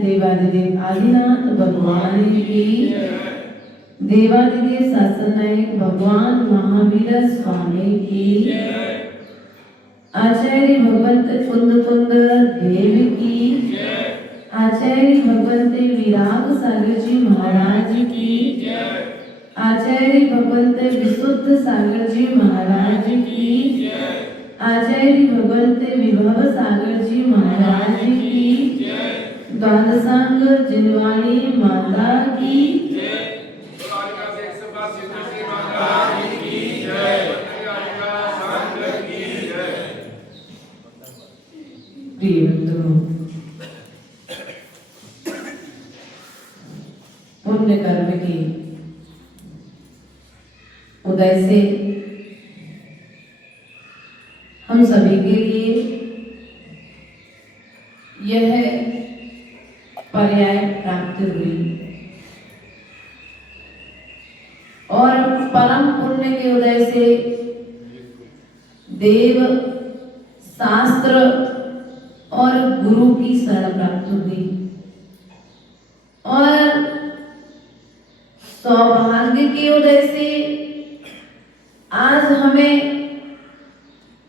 देवादिदेव आदिनाथ भगवान की, देवादिदेव शासननायक भगवान महावीर स्वामी की, आचार्य भगवंत कुंद कुंद देव की, आचार्य भगवंत विराग सागर जी महाराज की, आचार्य भगवंत विशुद्ध सागर जी महाराज की, आचार्य भगवंत विभव सागर जी महाराज की, द्वादशांग जिनवाणी माता की, प्रिय बंधुओं, पुण्य कर्म की उदय से हम सभी के लिए यह पर्याय प्राप्त हुई और परम पुण्य के उदय से देव शास्त्र और गुरु की शरण प्राप्त हुई और सौभाग्य के उदय से आज हमें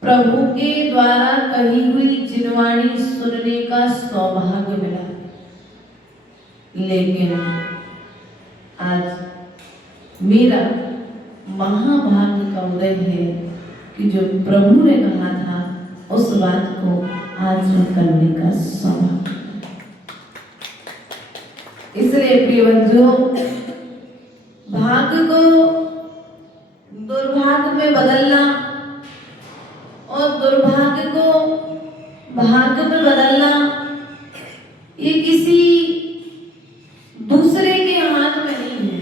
प्रभु के द्वारा कही हुई जिनवाणी सुनने का सौभाग्य मिला। लेकिन आज मेरा महाभाग्य का उदय है कि जो प्रभु ने कहा था उस बात को आज में करने का सौभाग्य। इसलिए प्रिय बंधुओं, भाग्य को दुर्भाग्य में बदलना और दुर्भाग्य को भाग्य में बदलना ये किसी दूसरे के हाथ में नहीं है,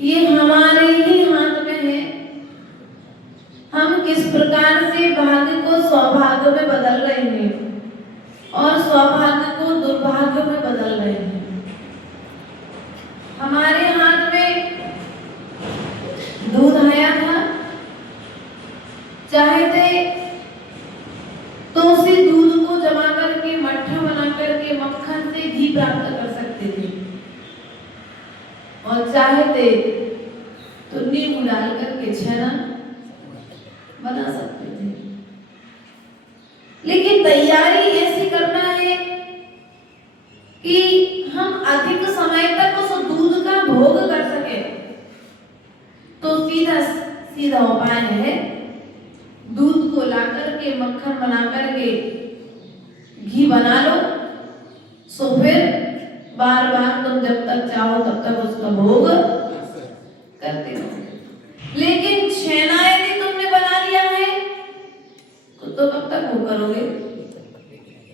ये हमारे ही हाथ में है। हम किस प्रकार से भाग्य को सौभाग्य में बदल रहे हैं और सौभाग्य को दुर्भाग्य में बदल रहे हैं। हमारे हाथ में दूध आया था, चाहे थे तो उसी दूध को जमा करके मट्ठा बना करके मक्खन से घी प्राप्त कर सकते थे और चाहे थे तो नींबू डाल करके छेना बना सकते थे। लेकिन तैयारी ऐसी करना है कि हम अधिक समय तक उस दूध का भोग कर सके। तो सीधा उपाय है दूध को ला करके मक्खन बना करके घी बना लो, सो फिर बार बार तुम जब तक चाहो तब तक उसका भोग करते रहो। लेकिन छेना यदि तुमने बना लिया है तो कब तक वो करोगे?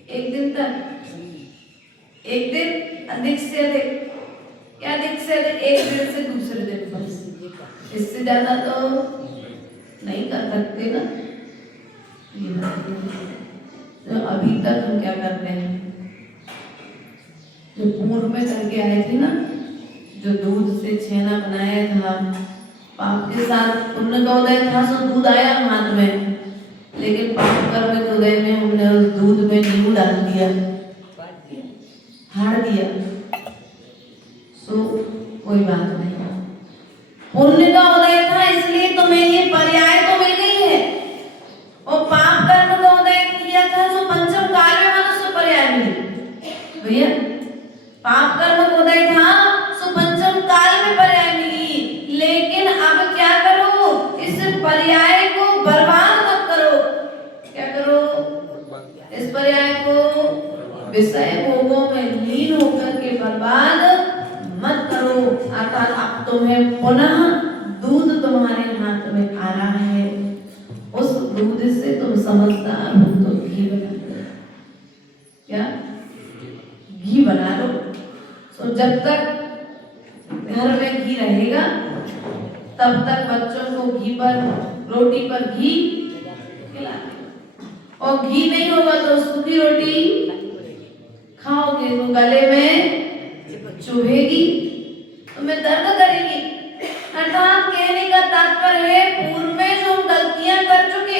एक दिन तक, एक दिन, अधिक से अधिक, या अधिक से अधिक एक दिन से दूसरे दिन बस, इससे ज्यादा तो नहीं कर सकते ना। तो अभी तक हम क्या करते हैं, जो पूर्व में करके आए थे ना, जो दूध से छेना बनाया था, पाप के साथ पुण्य का उदय था, सो दूध आया हाथ में, लेकिन पाप कर्म के उदय में हमने उस दूध में नींबू डाल दिया, हार दिया सो कोई बात नहीं। पुण्य का उदय था इसलिए तुम्हें ये पर्याय तो मिल गई है, और पाप कर्म का उदय किया था तो पंचम काल में मनुष्य पर्याय मिली। भैया पाप कर्म का उदय था तो पंचम काल में पर्याय मिली, लेकिन अब क्या करो, इस पर्याय को बर्बाद मत करो। क्या करो, इस पर्याय को विषय भोगों में लीन होकर के बर्बाद मत करो। अर्थात अब तुम्हें पुनः दूध तुम्हारे हाथ में आ रहा है, उस दूध से तुम समझदार हो तो घी बना लो। क्या घी बना लो। तो जब तक घर में घी रहेगा तब तक बच्चों को घी पर, रोटी पर घी खिलाते, और घी नहीं होगा तो सूखी रोटी खाओगे तो गले में चुभेगी, तुम्हें दर्द करेगी। अर्थात कहने का तात्पर्य है, पूर्व में जो गलतियां कर चुके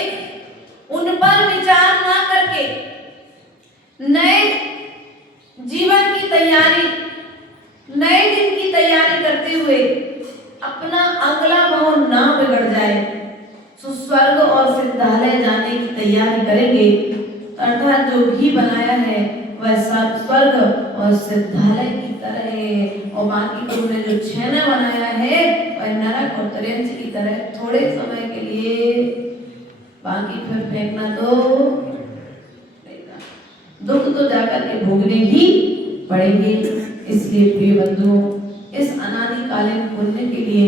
उन पर विचार ना करके नए जीवन की तैयारी, नए दिन की तैयारी करते हुए अपना अगला भाव ना बिगड़ जाए, तो स्वर्ग और सिद्धालय जाने की तैयारी करेंगे। अर्थात जो घी बनाया है वह स्वर्ग और सिद्धालय की तरह है, और बाकी तुमने जो छेना बनाया है वह नरक और त्रियंच की तरह थोड़े समय के लिए, बाकी फिर फेंकना तो दुख तो जाकर के भोगने ही पड़ेंगे। इसलिए प्रिय बंधुओं, इस अनादिकालीन पुण्य के लिए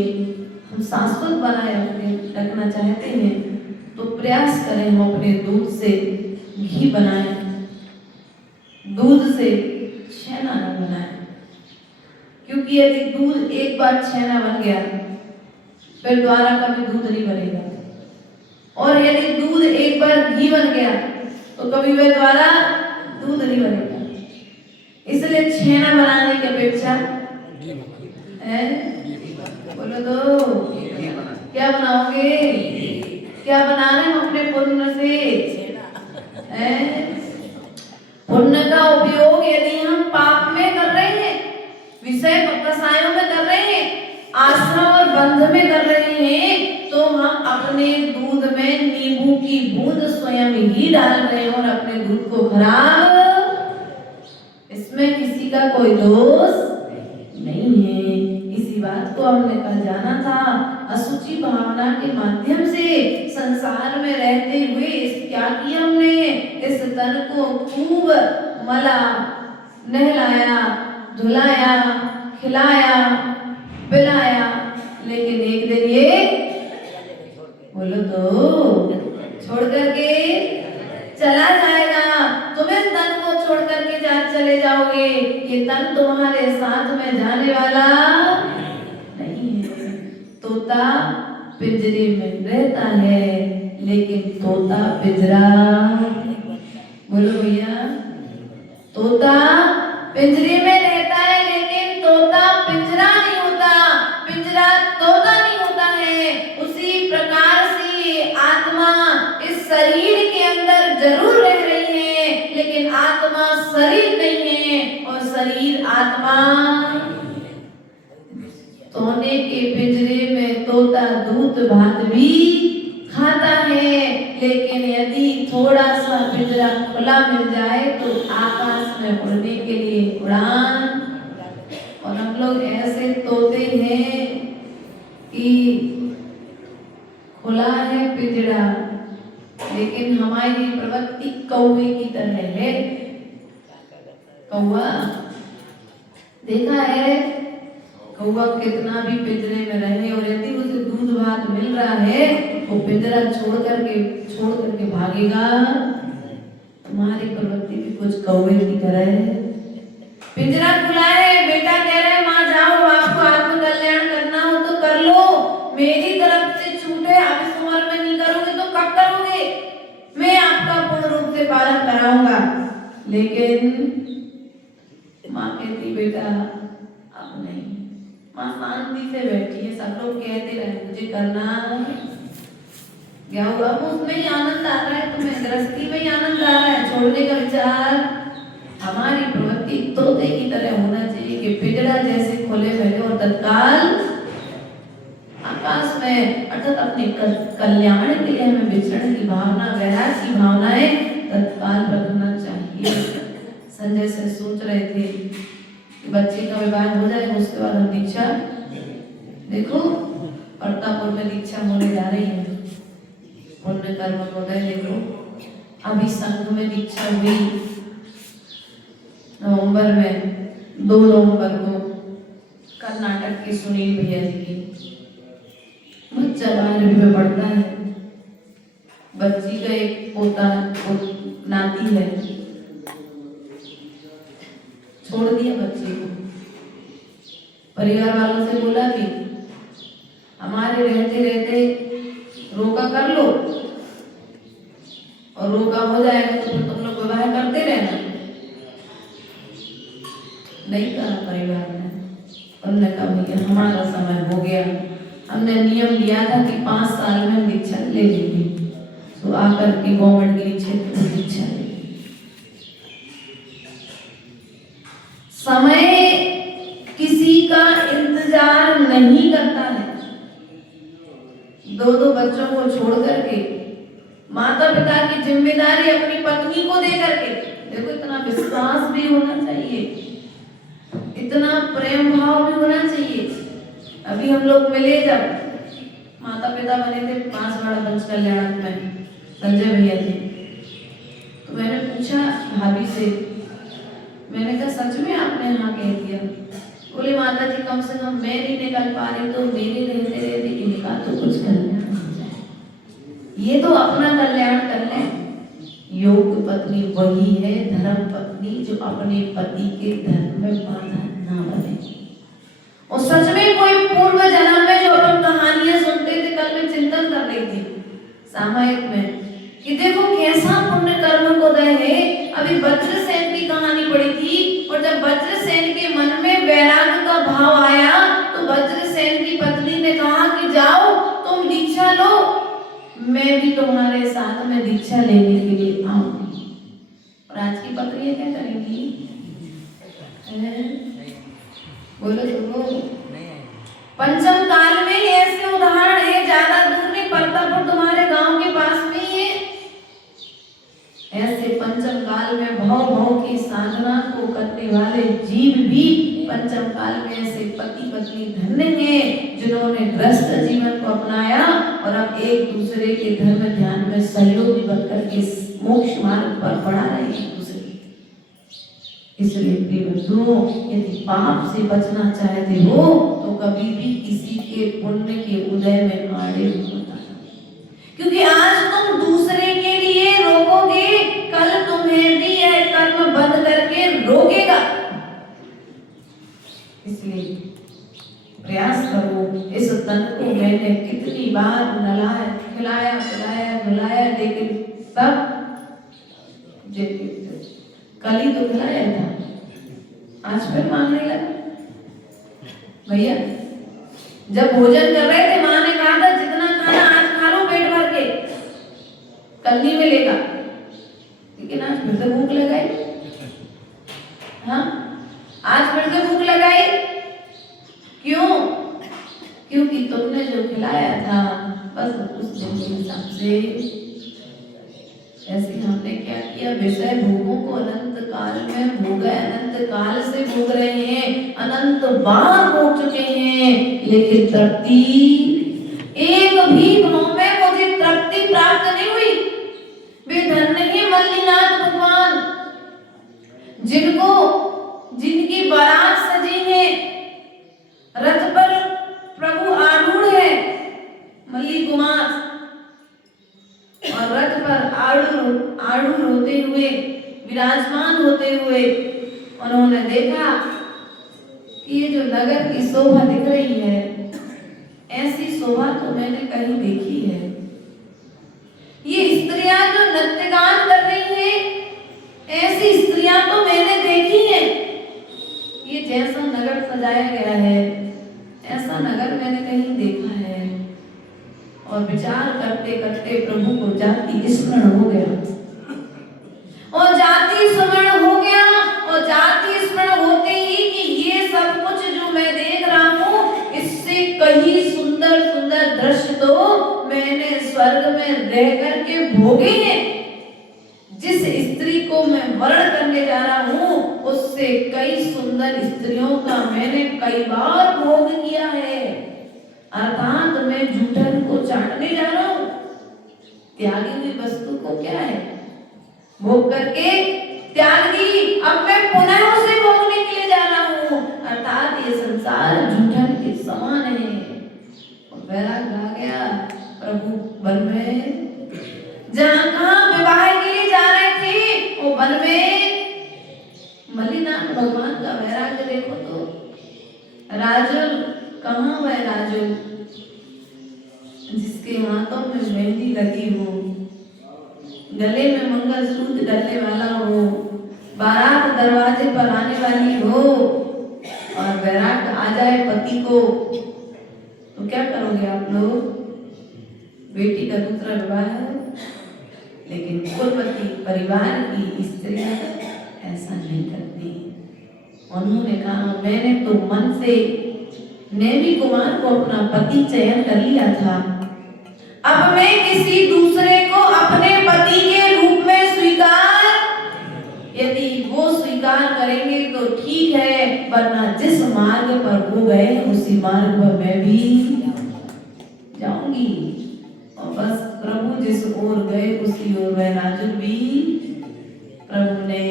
हम शाश्वत बनाए रखना चाहते हैं तो प्रयास करें हम अपने दूध से घी बनाएं, दूध से छेना न बनाएं। क्योंकि यदि दूध एक बार छेना बन गया फिर दोबारा कभी दूध नहीं बनेगा, और यदि दूध एक बार घी बन गया तो कभी वह दोबारा दूध नहीं बनेगा। इसलिए छेना बनाने की अपेक्षा बोलो तो क्या बनाओगे, क्या बना रहे हैं अपने पुण्य से? पुण्य का उपयोग यदि हम पाप में कर रहे हैं, विषय कसायों में कर रहे हैं, आश्रम और बंध में कर रहे हैं, तो हम अपने दूध में नींबू की बूंद स्वयं ही डाल रहे हैं और अपने दूध को खराब, इसमें किसी का कोई दोष नहीं है। इसी बात को हमने कल जाना था। असुचि भावना के माध्यम से संसार में रहते हुए क्या किया हमने, इस तन को खूब मला, नहलाया, धुलाया, खिलाया, पिलाया, लेकिन एक दिन ये बोलो तो छोड़ करके चला जाएगा। तुम इस तन को छोड़ करके चले जाओगे, ये तन तुम्हारे साथ में जाने वाला नहीं है। तोता पिंजरे में रहता है, लेकिन तोता पिंजरा, बोलो भैया, तोता पिंजरे में रहता है लेकिन तोता पिंजरा नहीं होता, पिंजरा तोता नहीं होता है। उसी प्रकार से आत्मा इस शरीर के अंदर जरूर रह रही है, लेकिन आत्मा शरीर नहीं है, और शरीर आत्मा। सोने के पिंजरे में तोता दूध भात भी खाता है, लेकिन यदि थोड़ा सा पिंजरा खुला मिल जाए तो आकाश में उड़ने के लिए उड़ान। और हम लोग ऐसे तोते हैं कि खुला है पिंजरा, लेकिन हमारी प्रवृत्ति कौवे की तरह है। कौवा देखा है, कौवा कितना भी पिंजरे में रहे और यदि उसे दूध भात मिल रहा है तो पिंजरा छोड़ करके भागेगा। तुम्हारी प्रवृत्ति भी कुछ कौवे की तरह है। पिंजरा खुला है, बेटा कह रहे माँ जाओ, आपको आत्म कल्याण करना हो तो कर लो, मेरी तरफ से छूट है, आप इस उम्र में नहीं करोगे तो कब करोगे, मैं आपका पूर्ण रूप से पालन कराऊंगा। लेकिन माँ कहती बेटा अब नहीं। माँ शांति से बैठी है, सब लोग कहते रहे मुझे करना क्या हुआ, उसमें ही आनंद आ रहा है, तुम्हें गृहस्थी में ही आनंद आ रहा है, छोड़ने का विचार। हमारी प्रवृत्ति प्रतीक तोते की तरह होना चाहिए कि पिंजरा जैसे खोले पहले और तत्काल आकाश में अर्थात अपने कल्याण के लिए हमें विचरण की भावना, वैराग की भावनाएं तत्काल रखना चाहिए। संजय से सोच रहे थे कि बच्चे का विवाह हो जाएगा, उसके बाद हम दीक्षा, देखो प्रतापपुर में दीक्षा होने जा रही है। पुण्य कर्म होते देखो, अभी संघ में दीक्षा हुई नवंबर में, 2 नवंबर को कर्नाटक के सुनील भैया जी की। बच्चा 12वीं में पढ़ता है, बच्ची का एक पोता नाती है, छोड़ दिया बच्चे को। परिवार वालों से बोला कि हमारे रहते रहते रोका कर लो, और रोका हो जाएगा तो फिर तुम लोग विवाह करते रहना। नहीं कहा परिवार ने, उन्होंने कहा भैया हमारा समय हो गया, हमने नियम लिया था कि 5 साल में दीक्षा ले लेंगे, तो आकर के गवर्नमेंट गिरी क्षेत्र में दीक्षा ले। समय किसी का इंतजार नहीं करता है। 2 बच्चों को छोड़ करके माता पिता की जिम्मेदारी अपनी पत्नी को दे करके, देखो इतना विश्वास भी होना चाहिए, इतना प्रेम भाव भी होना चाहिए। अभी हम लोग मिले जब माता पिता बने थे बांसवाड़ा पंच कल्याण में संजय भैया जी, तो मैंने पूछा भाभी से, मैंने कहा सच में आपने हाँ कह दिया? बोले माता जी कम से कम मैं नहीं निकल पा रही तो मेरे रहते रहते इनका तो कुछ कल्याण हो जाए, ये तो अपना कल्याण कर ले। योग पत्नी वही है, धर्म पत्नी जो अपने पति के धर्म में बाधा ना बने। और सच में कोई पूर्व जन्म में जो अपन कहानियां सुनते थे, कल मैं चिंतन कर रही थी सामायिक में कि देखो कैसा पुण्य कर्म को दे है। अभी वज्रसेन की कहानी पढ़ी थी, और जब वज्रसेन के मन में वैराग का भाव आया तो वज्रसेन की पत्नी ने कहा कि जाओ तुम दीक्षा लो, मैं भी तुम्हारे साथ में दीक्षा लेने के लिए आऊंगी। और आज की पत्नी क्या करेंगी? बोलो तो पंचम काल में ऐसे उदाहरण है, ज्यादा दूर नहीं, प्रतापपुर तुम्हारे गांव के पास में ही है। ऐसे पंचम काल में भव की साधना को करने वाले जीव भी पंचम काल में ऐसे पति पत्नी धन्य हैं जिन्होंने ग्रस्त जीवन को अपनाया और अब एक दूसरे के धर्म ध्यान में सहयोगी बनकर के मोक्ष मार्ग पर बढ़ा रहे हैं दूसरे। इसलिए प्रिय बंधुओं, यदि पाप से बचना चाहते हो तो कभी भी किसी के पुण्य के उदय में आड़े मत आना, क्योंकि आज तुम दूसरे के लिए रोकोगे, कल तुम्हें भी यह कर्म बंद करके रोकेगा। इसलिए प्रयास करो। इस तन को मैंने कितनी बार नहलाया, खिलाया, पिलाया, धुलाया, लेकिन सब कल ही तो खिलाया था, आज फिर मांगने लगा। भैया जब भोजन कर रहे थे माँ ने कहा था जितना खाना आज खा लो पेट भर के, कल नहीं मिलेगा, लेकिन आज फिर से भूख लगाई। हाँ, आज फिर से भूख लगाई। क्यों? क्योंकि तुमने जो खिलाया था बस उस दिन के हिसाब से। ऐसे हमने क्या किया, विषय भोगों को अनंत काल में भोगा, अनंत काल से भोग रहे हैं, अनंत बार भोग चुके हैं, लेकिन तृप्ति एक भी भाव में मुझे तृप्ति प्राप्त नहीं हुई। वे धन्य हैं मल्लीनाथ भगवान, जिनकी बारात सजी है, रथ पर प्रभु आरूढ़ है मल्ली कुमार, और रथ पर आरूढ़ होते हुए, विराजमान होते हुए उन्होंने देखा कि ये जो नगर की शोभा दिख रही है, ऐसी शोभा तो मैंने कहीं देखी है। ये स्त्रियां जो नृत्य गान कर रही हैं, ऐसी स्त्रियां तो मैंने देखी हैं। ये जैसा नगर सजाया गया है, ऐसा नगर मैंने कहीं देखा है। और विचार करते करते प्रभु को जाति स्मरण हो गया, और जाति स्मरण हो गया, और जाति में रह करके भोगे हैं। जिस स्त्री को मैं वर्ण करने जा रहा हूँ उससे कई सुंदर स्त्रियों का मैंने कई बार भोग किया है, अर्थात मैं जूठन को चाटने जा रहा हूँ। त्यागी हुई वस्तु को क्या है, भोग करके त्याग दी, अब मैं पुनः उसे भोगने के लिए जा रहा हूँ, अर्थात ये संसार जूठन के समान है। वैराग आ गया प्रभु वन में, जहाँ कहाँ विवाह के लिए जा रहे थे वो वन में। मल्लीनाथ भगवान का वैराग्य देखो तो, राजुल कहाँ है, राजुल जिसके हाथों में मेहंदी लगी हो, गले में मंगलसूत्र डलने वाला हो, बारात दरवाजे पर आने वाली हो और वैराग आ जाए पति को, तो क्या करोगे आप लोग? बेटी का दूसरा विवाह है, लेकिन कुलपति परिवार की स्त्रियां ऐसा नहीं करती। उन्होंने कहा मैंने तो मन से नेमी कुमार को अपना पति चयन कर लिया था, अब मैं किसी दूसरे को अपने पति के रूप में स्वीकार, यदि वो स्वीकार करेंगे तो ठीक है, वरना जिस मार्ग पर वो गए उसी मार्ग पर मैं भी जाऊंगी। और बस प्रभु जिस ओर गए उसी ओर वह राजुल भी, प्रभु ने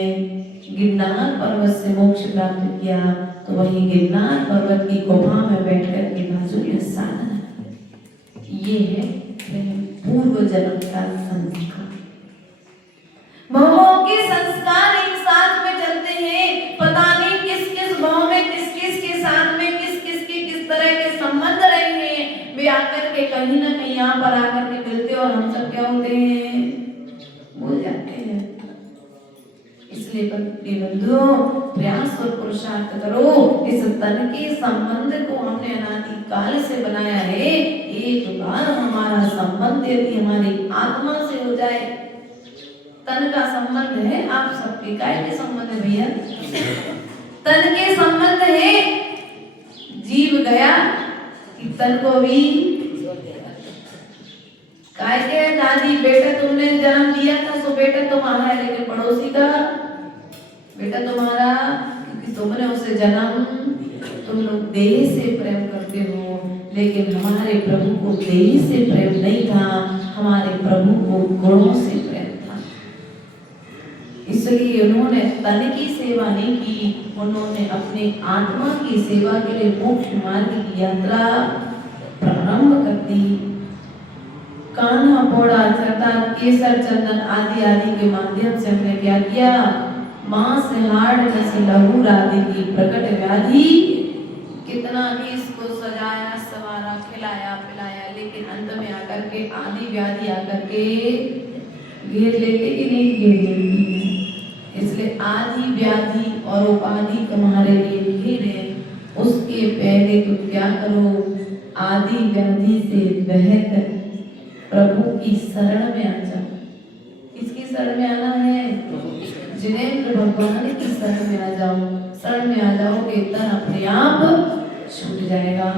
गिरनार पर्वत से मोक्ष प्राप्त किया, तो वही गिरनार पर्वत की गुफा में बैठकर के राजुल ने साधना, ये है पूर्व जन्म का संस्कार। भावों के संस्कार एक साथ में चलते हैं, पता नहीं किस किस भाव में किस किस के साथ में किस किस के किस तरह के संबंध रहे हैं, वे आकर के कहीं ना कहीं यहाँ पर आकर के मिलते और हम सब क्या होते हैं, भूल जाते हैं। इसलिए बंधुओं प्रयास और पुरुषार्थ करो, इस तन के संबंध को हमने अनादि काल से बनाया है, एक बार हमारा संबंध यदि हमारी आत्मा से हो जाए, तन का संबंध है आप सबके, काय के संबंध है भैया, तन के संबंध है, जीव गया कि तन को भी काय के, दादी बेटा तुमने जन्म दिया था सो बेटा तुम्हारा है, लेकिन पड़ोसी का बेटा तुम्हारा, क्योंकि तुमने उसे जन्म, तुम लोग देह से प्रेम करते हो, लेकिन हमारे प्रभु को देह से प्रेम नहीं था, हमारे प्रभु को गुणों से प्रेम था। इसलिए उन्होंने तन की सेवा नहीं की, उन्होंने अपने आत्मा की सेवा के लिए मोक्ष मार्ग की यात्रा प्रारंभ कर दी। कान्हा पोड़ा सरदार केसर चंदन आदि आदि के माध्यम से हमने क्या किया, मांस हाड़ नसी लहू आदि की प्रकट व्याधि, कितना भी इसको सजाया सवारा खिलाया पिलाया, लेकिन अंत में आकर के आदि व्याधि आकर के घेर लेते कि नहीं घेर लेती। इसलिए आदि व्याधि और उपाधि तुम्हारे लिए घेरे, उसके पहले तुम क्या करो, आदि व्याधि से बेहतर प्रभु की शरण में आ जाओ। किसकी शरण में आना है, जिनेंद्र भगवान की शरण में आ जाओ, शरण में आ जाओगे तन अपने आप छूट जाएगा।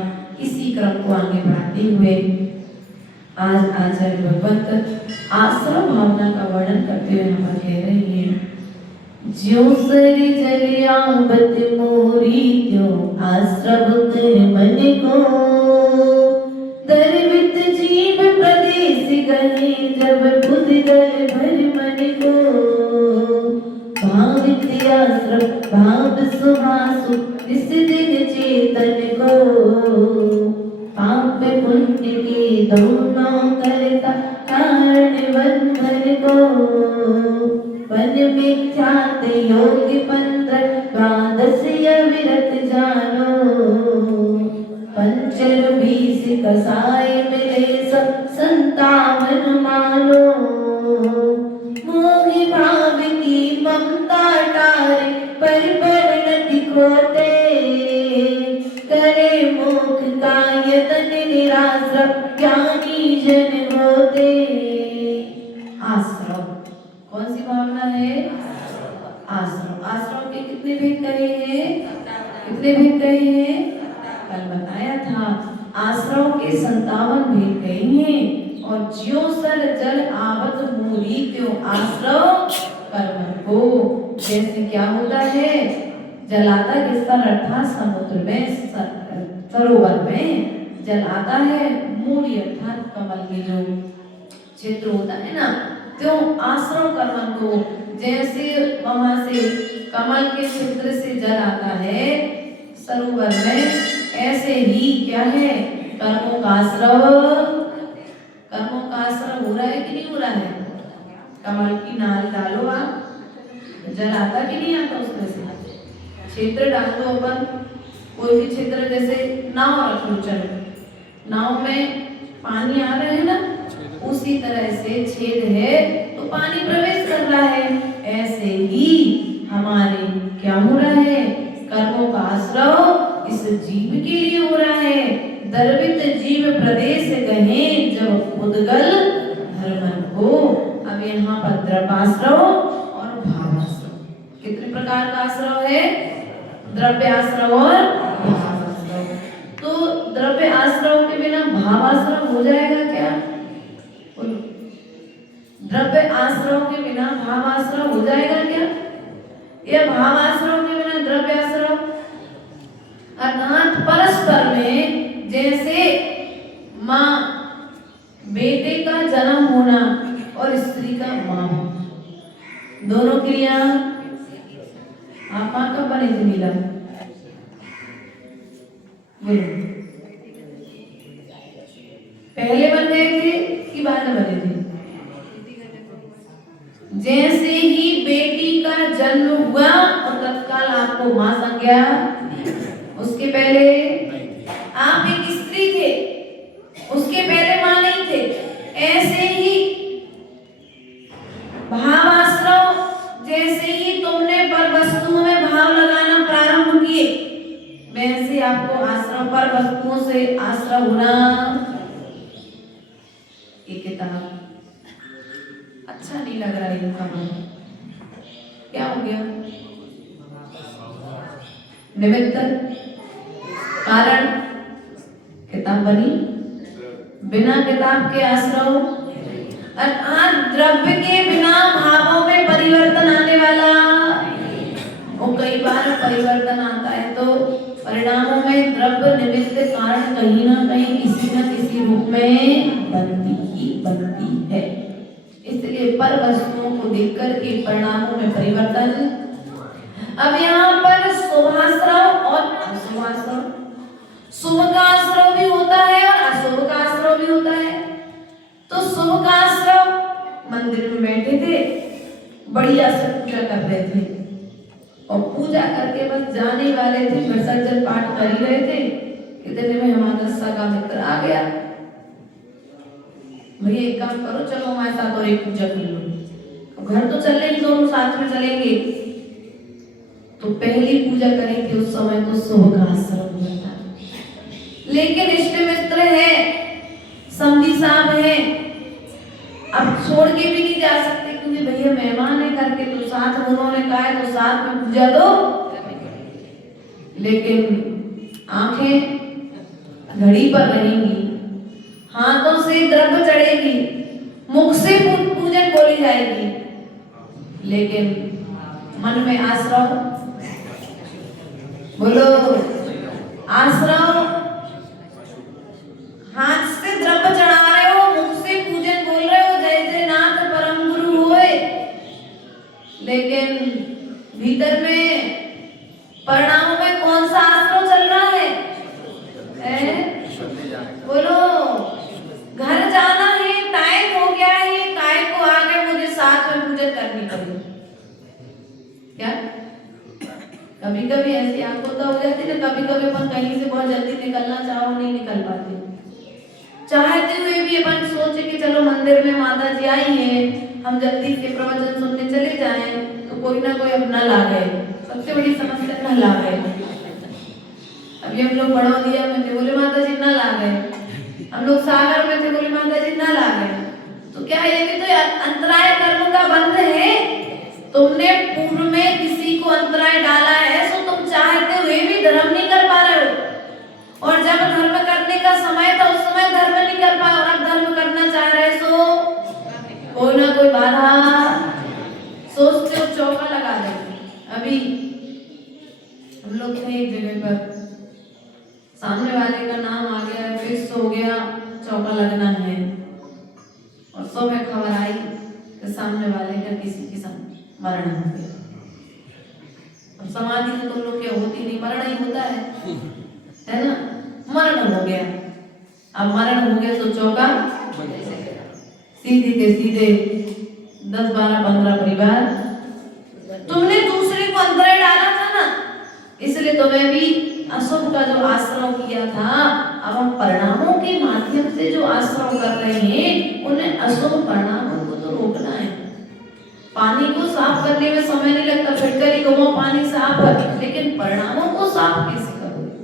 इसी क्रम को आगे बढ़ाते हुए आज आचार्य भगवत आश्रम भावना का वर्णन करते हुए हम कह रहे हैं, ज्यों सर जलियाबत मोरी त्यों आश्रम कर मन को, दरवित जीव प्रदेश गए जब बुध दल भर मन को, भावित आश्रम भाव सुहासु इस दिन चेतन को, पाप पुण्य के दोनों करता कारण बंधन को, वन विख्यात योग पंत्र द्वादश अविरत जानो, पंचर 20 कसाय मिले सब 57 मानो, मोहि भाव की ममता टारे पर नति खोते, करे मोक्ष का यतन निराश्रम ज्ञानी जन होते। आश्रम कौन सी भावना है, आश्रम, आश्रम के कितने भेद कहे हैं, कितने भेद कहे हैं, कल बताया था आश्रम के 57 भेद कहे हैं, और ज्यो सर जल आवत मूरी त्यों आश्रव कर्म को। जैसे क्या होता है, जल आता किस पर, अर्थात समुद्र में, सरोवर में जल आता है, मूरी अर्थात कमल के जो क्षेत्र होता है ना, तो आश्रव कर्म को, जैसे वहां से कमल के क्षेत्र से जल आता है सरोवर में, ऐसे ही क्या है, कर्मों का आश्रव, कर्मों का आश्रव हो रहा है कि नहीं हो रहा है। कमल की नाल डालो आप, जल आता कि नहीं आता उसमें से, क्षेत्र डाल दो अपन, कोई भी क्षेत्र, जैसे नाव रख लो, चलो नाव में पानी आ रहा है ना, उसी तरह से छेद है तो पानी प्रवेश कर रहा है। ऐसे ही हमारे क्या हो रहा है, कर्मों का आश्रव इस जीव के लिए हो रहा है। दर्वित जीव प्रदेश गहे जब उद्गल धर्मन को। अब यहाँ पर द्रव्याश्रव और भावाश्रव, कितने प्रकार का आश्रव है, द्रव्याश्रव और भावाश्रव। तो द्रव्य आश्रव के बिना भावाश्रव हो जाएगा क्या, द्रव्य आश्रव के बिना भावाश्रव हो जाएगा क्या, या भावाश्रव के बिना द्रव्य आश्रव। अर्थात परस्पर में, जैसे माँ बेटे का जन्म होना और स्त्री का माँ होना, दोनों क्रिया। आप माँ कब बने थे मीला, बोलो, पहले बन गए थे कि बाद में बने थे। जैसे ही बेटी का जन्म हुआ और तत्काल आपको मां संज्ञा, उसके पहले आप एक स्त्री थे, उसके पहले मां नहीं थे। ऐसे ही भावाश्रव, जैसे ही तुमने पर वस्तुओं में भाव लगाना प्रारंभ किए, वैसे आपको आश्रव पर वस्तुओं से आश्रव होना। एक किताब अच्छा नहीं लग रहा है, इनका क्या हो गया, निमित्त कारण किताब बनी, बिना किताब के आश्रव, अर्थात द्रव्य के बिना भावों में परिवर्तन आने वाला। और कई बार परिवर्तन आता है तो परिणामों में द्रव्य निमित्त कारण कहीं ना कहीं किसी न किसी रूप में बनती है। इसलिए पर वस्तुओं को देखकर के परिणामों में परिवर्तन। अब यहाँ पर शुभाश्रव और अशुभाश्रव, शुभ का आश्रव भी होता है और अशुभ का आश्रव भी होता है। तो शुभ का आश्रव, मंदिर में बैठे थे, बढ़िया से पूजा कर रहे थे और पूजा करके बस जाने वाले थे, विसर्जन पाठ कर ही रहे थे, इतने में हमारा सगा मित्र आ गया, भैया एक काम करो, चलो हमारे साथ और एक पूजा कर लो। घर तो चल रहे, दोनों साथ में चलेंगे। तो पहली पूजा करेंगे उस समय तो शुभ का आश्रव होता है। लेकिन इष्ट मित्र है, समधी साहब है, अब छोड़ के भी नहीं जा सकते, क्योंकि भैया मेहमान है करके, तो साथ में उन्होंने कहा है तो साथ में पूजा दो। लेकिन आंखें घड़ी पर रहेंगी, हाथों से द्रव्य चढ़ेगी, मुख से पूजन बोली जाएगी, लेकिन मन में आश्रव, बोलो आश्रव, हाथ से द्रव्य चढ़ा रहे हो, मुख से पूजन बोल रहे हो, जय जय नाथ परम गुरु होए, लेकिन भीतर में परिणामों में कौन सा आश्रव चल रहा है? बोलो, घर जाना है, टाइम हो गया है, काय को आगे मुझे साथ में पूजन करनी पड़ेगी। क्या कभी कभी ऐसी आकुलता हो जाती है ना, कभी कभी अपन कहीं से बहुत जल्दी निकलना चाहो, नहीं निकल पाते, चाहते हुए भी अपन सोचे कि चलो मंदिर में माता जी आई है, हम जल्दी से प्रवचन सुनने चले जाएं, तो कोई ना कोई अपना ला गए। सबसे बड़ी समस्या न ला गए। अभी हम लोग बड़ौदिया में थे, बोले माता जी न ला गए, हम लोग सागर में थे, बोले माता जी न ला गए। तो क्या ये भी तो अंतराय कर्म का बंध है? तुमने पूर्व में किसी को अंतराय डाला है, तो तुम चाहते हुए भी धर्म नहीं कर पा रहे हो, और जब धर्म करने का समय था उस समय धर्म नहीं कर पाए, और अब धर्म करना चाह रहे राधा, सोचते हो चौका लगा दे। अभी हम लोग थे एक जगह पर, सामने वाले का नाम आ गया, फिक्स हो गया, चौका लगना है, और सुबह खबर आई कि सामने वाले का किसी के साथ मरण हो गया। और समाधि तो तुम लोग क्या होती नहीं, मरण ही होता है ना, मरण हो गया। अब मरण हो गया तो चौका सीधे के सीधे 10, 12, 15 परिवार, तुमने दूसरे को अंतराय डाला था ना, इसलिए तुम्हें भी अशुभ का जो आश्रम किया था, अब हम परिणामों के माध्यम से जो आश्रम कर रहे हैं, उन्हें अशुभ परिणामों को तो रोकना है। पानी को साफ करने में समय नहीं लगता, फिटकरी को वो पानी साफ है, लेकिन परिणामों को साफ कैसे करोगे?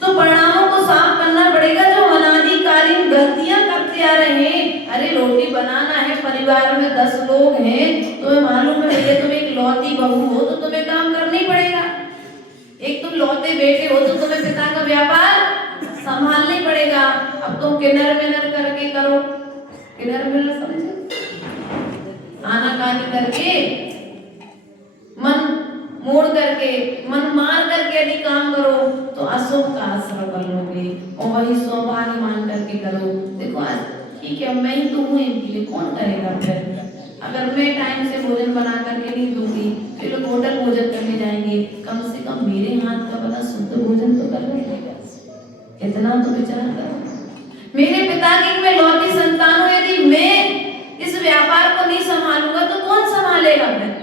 तो परिणामों को साफ करना पड़ेगा जो अनादिकालीन गलतियां करते आ रहे हैं। अरे रोटी बनाना है, परिवार में 10 लोग हैं, तुम्हें मालूम है भैया तुम एक लौती बहू हो तो तुम्हें काम करना ही पड़ेगा। एक तुम लौते बेटे हो तो तुम्हें पिता का व्यापार संभालना ही पड़ेगा। अब तुम किन्नर मिनर करके करो, किन्नर मिनर समझो, आनाकानी करके, मन मोड़ करके, मन मार करके यदि काम करो तो अशुभ का आश्रय कर लोगे, और वही सौभाग्य मान करके करो। देखो आज ठीक है, मैं ही तो हूँ इनके लिए, कौन करेगा फिर? अगर मैं टाइम से भोजन बना करके नहीं दूंगी, फिर लोग होटल भोजन करने जाएंगे, कम से कम मेरे हाथ का बना शुद्ध भोजन तो करना पड़ेगा। इतना तो विचार करो। मेरे पिता की मैं लौती संतान हूँ, यदि मैं इस व्यापार को नहीं संभालूंगा तो कौन संभालेगा फिर?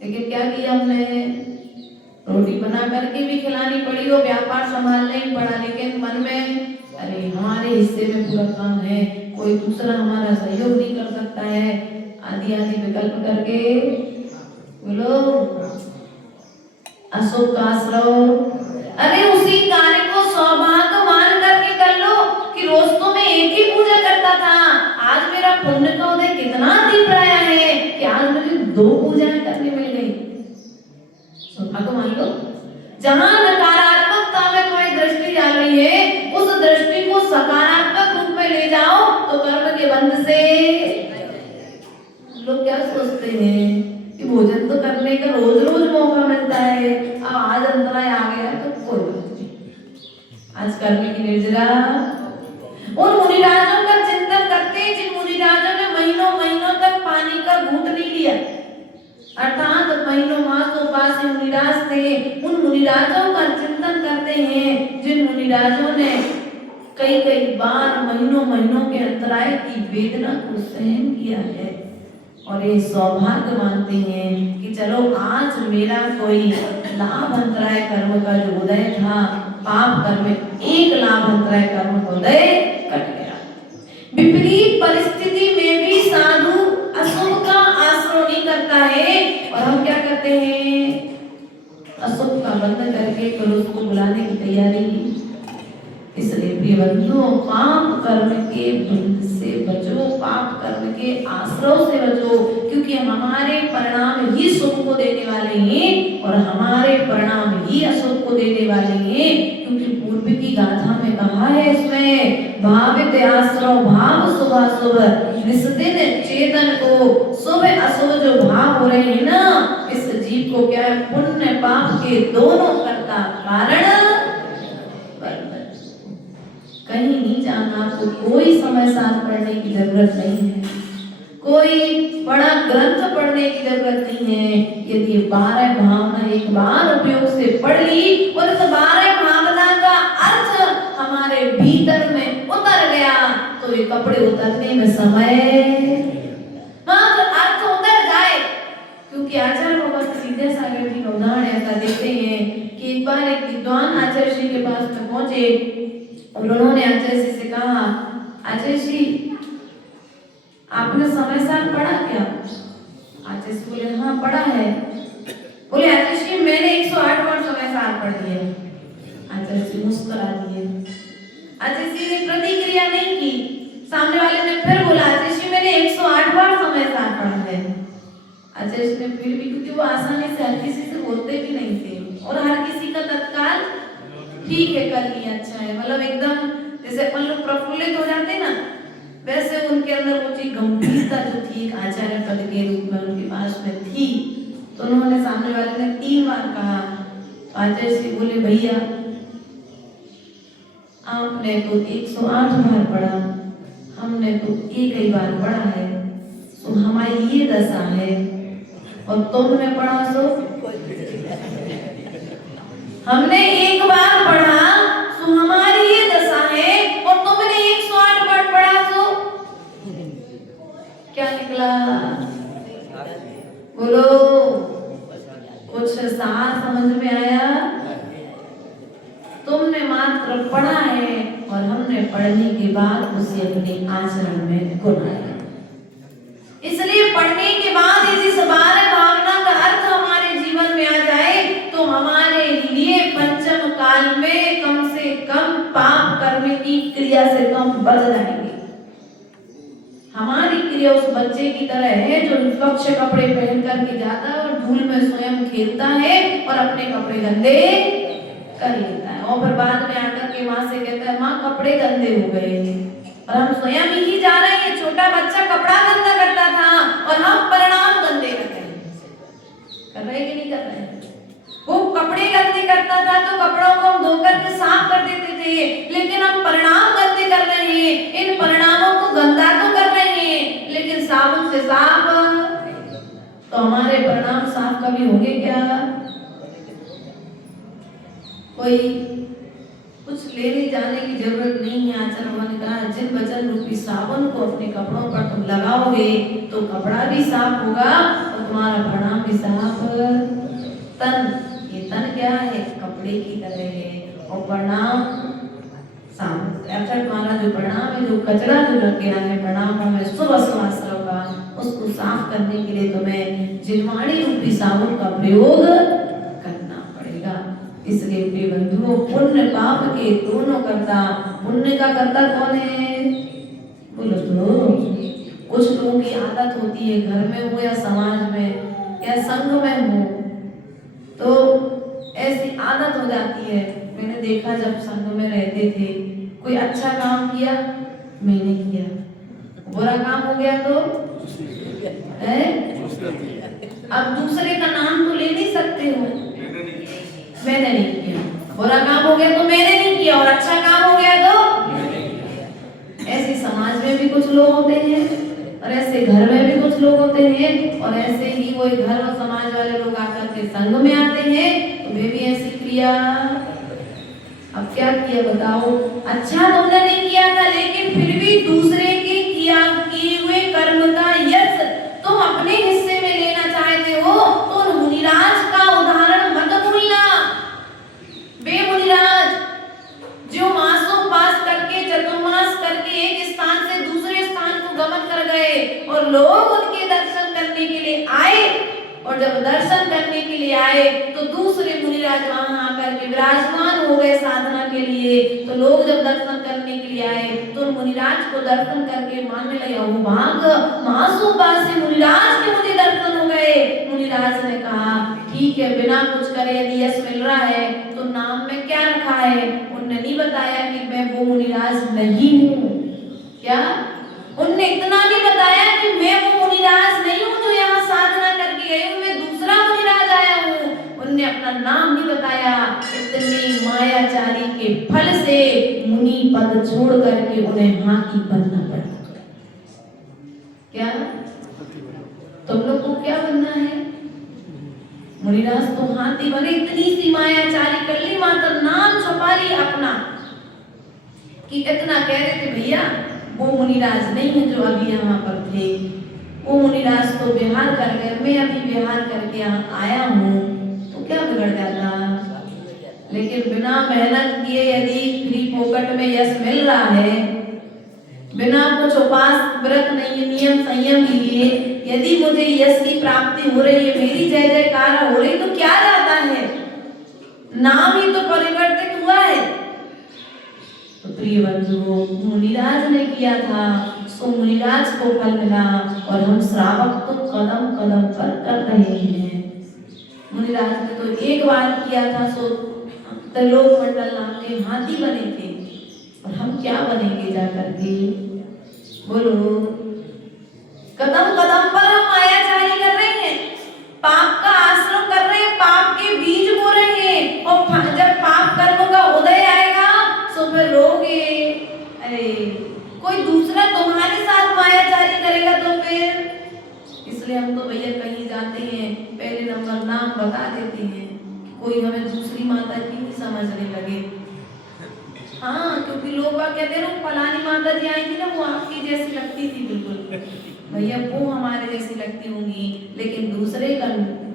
लेकिन क्या किया हमने, रोटी बना करके भी खिलानी पड़ी और व्यापार संभालना ही पड़ा, लेकिन मन में अरे हमारे हिस्से में पूरा काम है, कोई दूसरा हमारा सहयोग नहीं कर सकता है, आदि आदि विकल्प करके बोलो अशुभ का आश्रय। अरे उसी कार्य को सौभाग्य मान करके कर लो कि रोज तो मैं एक ही पूजा करता था, आज मेरा पुण्य का उदय कितना तीव्राया है कि आज मुझे 2 पूजाएं करने मिल गई। सौभाग्य मान लो। जहां नकारात्मकता में तुम्हारी दृष्टि जा रही है, उस दृष्टि को सकारात्मक रूप में ले जाओ तो कर्म के बंध से। लोग क्या सोचते हैं कि भोजन तो करने का रोज रोज मौका मिलता है, अब आज अंतराय आ गया तो कोई बात नहीं, आज कर्म की निर्जरा। उन मुनिराजों का चिंतन करते हैं जिन मुनिराजों ने महीनों महीनों तक पानी का घूंट नहीं लिया, अर्थात महीनों मास उपास मुनिराज थे। उन मुनिराजों का चिंतन करते हैं जिन मुनिराजों ने कई कई बार महीनों महीनों के अंतराय की वेदना को सहन किया है, और ये सौभाग्य मानते हैं कि चलो आज मेरा कोई लाभ अंतराय कर्म का जो उदय था, पाप कर्म एक लाभ अंतराय कर्म का उदय कट गया। विपरीत परिस्थिति में भी साधु अशुभ का आश्रय नहीं करता है, और हम क्या करते हैं, अशुभ का बंद करके फिर उसको बुलाने की तैयारी। इसलिए प्रिय बंधुओं, पाप कर्म के बंध से बचो, पाप कर्म के आश्रय से बचो, क्योंकि हमारे परिणाम ही शुभ को देने वाले हैं और हमारे परिणाम ही अशुभ को देने वाले हैं। क्योंकि पूर्व की गाथा में कहा है, इसमें भावित आश्रय भाव शुभ अशुभ, निस्दिन चेतन को शुभ अशुभ जो भाव हो रहे हैं ना, इस जीव को क्या है, पुण्य पाप के दोनों कर्ता कारण कहीं नहीं जाना। आपको कोई समय साथ पढ़ने की जरूरत नहीं है, कोई बड़ा ग्रंथ पढ़ने की जरूरत नहीं है। यदि 12 भावना एक बार उपयोग से पढ़ ली और इस 12 भावना का अर्थ हमारे भीतर में उतर गया तो ये कपड़े उतरने में समय मात्र अर्थ उतर जाए। क्योंकि आचार्य भगवत विद्यासागर जी का उदाहरण ऐसा देते हैं कि एक बार एक विद्वान आचार्य जी के पास में पहुंचे और उन्होंने आचार्य जी से कहा, आचार्य जी आपने समय सार पढ़ा क्या? आचार्य जी बोले हाँ पढ़ा है। बोले आचार्य जी मैंने 108 बार समय सार पढ़ दिया। आचार्य जी मुस्कुरा दिए। आचार्य जी ने प्रतिक्रिया नहीं की। सामने वाले ने फिर बोला, आचार्य जी मैंने 108 बार समय सार पढ़ा है। आचार्य जी ने फिर भी, क्योंकि वो आसानी से हर किसी से बोलते भी नहीं थे और हर किसी का तत्काल ठीक है कर लिया, अच्छा है, मतलब एकदम जैसे अपन लोग प्रफुल्लित हो जाते ना, वैसे उनके अंदर वो चीज गंभीरता जो थी एक आचार्य पद के रूप में उनके पास में थी, तो उन्होंने सामने वाले ने 3 बार कहा। आचार्य से बोले भैया आपने तो 108 बार पढ़ा, हमने तो एक ही बार पढ़ा है, तो हमारी ये दशा है, और तुमने पढ़ा सो हमने एक बार पढ़ा तो हमारी ये दशा है, और तुमने 108 बार पढ़ा तो क्या निकला? बोलो, कुछ सार समझ में आया? तुमने मात्र पढ़ा है और हमने पढ़ने के बाद उसे अपने आचरण में गुनाया। इसलिए पढ़ने के बाद यदि सबार भावना का अर्थ हमारे जीवन में आ जाए तो हमारे लिए पंचम काल में कम से कम पाप कर्म की क्रिया से कम बच जाएंगे। हमारी क्रिया उस बच्चे की तरह है जो स्वच्छ कपड़े पहन करके जाता है और धूल में स्वयं खेलता है और अपने कपड़े गंदे कर लेता है, और फिर बाद में आकर के माँ से कहता है माँ कपड़े गंदे हो गए, और हम स्वयं ही जा रहे हैं। छोटा बच्चा कपड़ा गंदा करता था और हम परिणाम गंदे कर रहे हैं। कर रहे कि नहीं कर रहे हैं? वो कपड़े गंदे करता था तो कपड़ों को हम धोकर के साफ कर देते थे, लेकिन हम परिणाम गंदे कर रहे हैं। इन परिणामों को गंदा तो कर रहे हैं लेकिन साबुन से साफ, तो हमारे परिणाम साफ कभी होंगे क्या? कोई कुछ लेने जाने की जरूरत नहीं है। आचार्य भगवान ने कहा जिन वचन रूपी साबुन को अपने कपड़ों पर तुम लगाओगे तो कपड़ा भी साफ होगा और तुम्हारा परिणाम भी साफ। तन, ये तन क्या है? कपड़े की तरह है, और परिणाम साफ। अर्थात तुम्हारा जो परिणाम है, जो कचरा जो लग गया है परिणाम में शुभ अश्वासरों का, उसको साफ करने के लिए तुम्हें जिनवाणी रूपी साबुन का प्रयोग करना पड़ेगा। इसलिए प्रिय बंधुओं, पुण्य पाप के दोनों करता। पुण्य का करता कौन है? बोलो तो। कुछ लोगों की आदत होती है, घर में हो या समाज में या संघ में हो, तो ऐसी आदत हो जाती है। मैंने देखा जब संघ में रहते थे, कोई अच्छा काम किया मैंने किया, बुरा काम हो गया तो अब दूसरे का नाम तो ले नहीं सकते हो, मैंने नहीं किया। बुरा काम हो गया तो मैंने नहीं किया, और अच्छा काम हो गया तो ऐसे समाज में भी कुछ लोग होते हैं और ऐसे घर में भी कुछ लोग होते हैं, और ऐसे ही वो घर और समाज वाले लोग आकर के संघ में आते हैं तो वे भी ऐसी क्रिया। अब क्या किया बताओ? अच्छा तुमने नहीं किया था, लेकिन फिर भी दूसरे के किए हुए कर्म का यश तुम अपने हिस्से में लेना चाहते हो, तो मुनिराज का उदाहरण मत भूलना। वे मुनिराज जो मासों पास करके चतुर्मास करके एक स्थान से दूसरे स्थान को गमन कर गए, और लोग उनके दर्शन करने के लिए आए, और जब दर्शन करने के लिए आए तो दूसरे मुनिराज वहां आकर के विराजमान हो गए साधना के लिए। तो लोग जब दर्शन करने के लिए आए तो मुनिराज को दर्शन करके मानने लगे, वो भाग मासों पास से मुनिराज के मुझे दर्शन हो गए। मुनिराज ने कहा ठीक है, बिना कुछ करे यदि यश मिल रहा है तो नाम में क्या रखा है? उन्होंने नहीं बताया कि मैं वो मुनिराज नहीं हूँ। क्या उनने इतना नहीं बताया कि मैं वो मुनिराज नहीं हूँ जो यहाँ साधना करके गई हूँ, मैं दूसरा मुनिराज आया हूँ। उनने अपना नाम नहीं बताया। इतनी मायाचारी के फल से मुनि पद छोड़ करके उन्हें हाथी बनना पड़ा। क्या तुम लोग को क्या बनना है? मुनिराज तो हाथी बने। इतनी सी मायाचारी कर ली, मात्र नाम छुपा ली अपना, कि इतना कह रहे थे भैया वो मुनिराज नहीं है जो अभी यहाँ पर थे, वो मुनिराज तो विहार कर गए, मैं अभी विहार करके यहाँ आया हूँ, तो क्या बिगड़ जाता? लेकिन बिना मेहनत किए यदि फ्री फोकट में यश मिल रहा है, बिना कुछ उपास व्रत नहीं नियम संयम लिए यदि मुझे यश की प्राप्ति हो रही है, मेरी जय जयकार हो रही, तो क्या जाता है? नाम ही तो परिवर्तित हुआ है। तो प्रिय बंधुओं, मुनिराज ने किया था सो मुनिराज को फल मिला, और हम श्रावक तो कदम कदम पर कर रहे हैं। मुनिराज ने तो एक बार किया था सो त्रिलोक मंडल नाम के हाथी बने थे, और हम क्या बनेंगे जाकर के? बोलो, कदम कदम पर हम मायाचारी कर रहे हैं, पाप का आश्रम कर रहे हैं, पाप के बीज बो रहे हैं, और जब पाप कर्मों का उदय आएगा तो फिर रोगे। अरे कोई दूसरा तुम्हारे साथ मायाचारी करेगा तो फिर, इसलिए हम तो भैया कहीं जाते हैं पहले नंबर नाम बता देते हैं, कोई हमें दूसरी माता जी नहीं समझने लगे। हाँ, क्योंकि लोग कहते हैं फलानी माता जी आई थी ना, वो आपकी जैसी लगती थी बिल्कुल, भैया वो हमारे जैसी लगती होंगी, लेकिन दूसरे का,